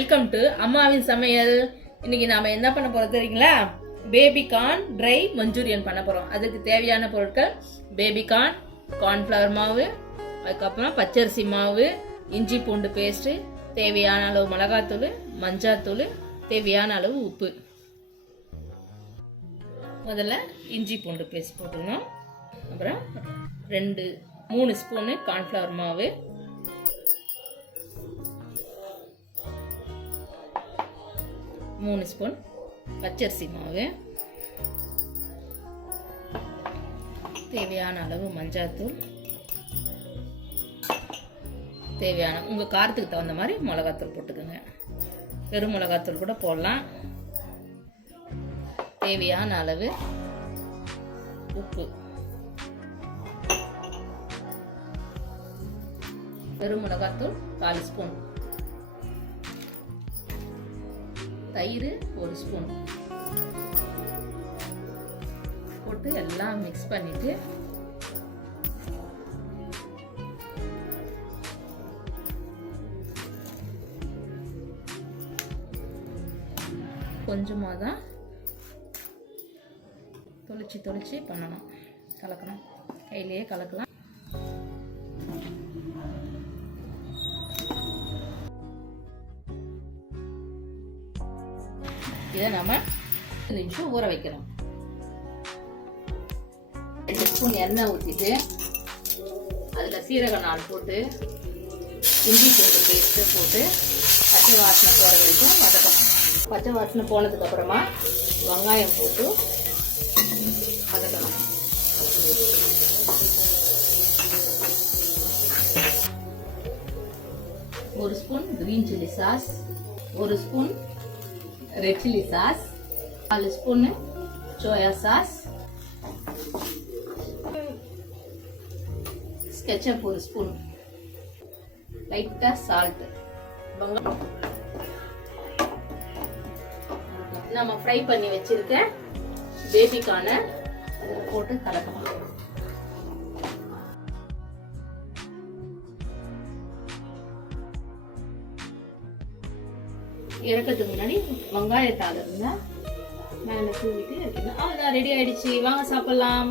Welcome to அம்மாவின் சமையல். இன்னைக்கு நாம என்ன பண்ண போறோம் தெரியுங்களா? பேபி கார்ன் ட்ரை மஞ்சூரியன் பண்ண போறோம். அதுக்கு தேவையான பொருட்கள் பேபி கார்ன், கார்ன்ஃப்ளவர் மாவு, அதுக்கப்புறம் பச்சரிசி மாவு, இஞ்சி பூண்டு பேஸ்ட், தேவையான அளவு மிளகாத்தூள், மஞ்சாத்தூள், தேவையான அளவு உப்பு. முதல்ல இஞ்சி பூண்டு பேஸ்ட் போட்டுக்கணும். அப்புறம் 3 ஸ்பூனு கார்ன்ஃப்ளவர் மாவு, 3 ஸ்பூன் பச்சரிசி மாவு, தேவையான அளவு மஞ்சாத்தூள், தேவையான உங்கள் காரத்துக்கு தகுந்த மாதிரி மிளகாத்தூள் போட்டுக்கோங்க. வெறும் மிளகாத்தூள் கூட போடலாம். தேவையான அளவு உப்பு, வெறும் மிளகாத்தூள் 4 ஸ்பூன், தயிர் 1 ஸ்பூன் போட்டு எல்லாம் மிக்ஸ் பண்ணிட்டு கொஞ்சமாக தான் தொளிச்சு பண்ணணும். கலக்கணும், கையிலேயே கலக்கலாம். இதை நம்ம 2 நிமிஷம் ஊற வைக்கணும். 2 ஸ்பூன் எண்ணெய் ஊற்றிட்டு அதில் சீரக நாள் போட்டு இஞ்சி பூண்டு பேஸ்ட்டு போட்டு பச்சை வாசனை போகிற வரைக்கும் வதக்கணும். பச்சை வாசனை போனதுக்கு அப்புறமா வெங்காயம் போட்டு வதக்கணும். ஒரு spoon green chilli sauce, 1 spoon red chilli sauce, 4 spoon soya sauce, ketchup 1 spoon, லைட்டா சால்ட், நம்ம ஃப்ரை பண்ணி வச்சிருக்க பேபிக்கான போட்டு கலக்கலாம். இறக்கிறதுக்கு முன்னாடி வெங்காயத்தாள் இருந்தா மேலே தூவிட்டு இறக்கணும். அவ்வளோதான், ரெடி ஆயிடுச்சு. வாங்க சாப்பிடலாம்.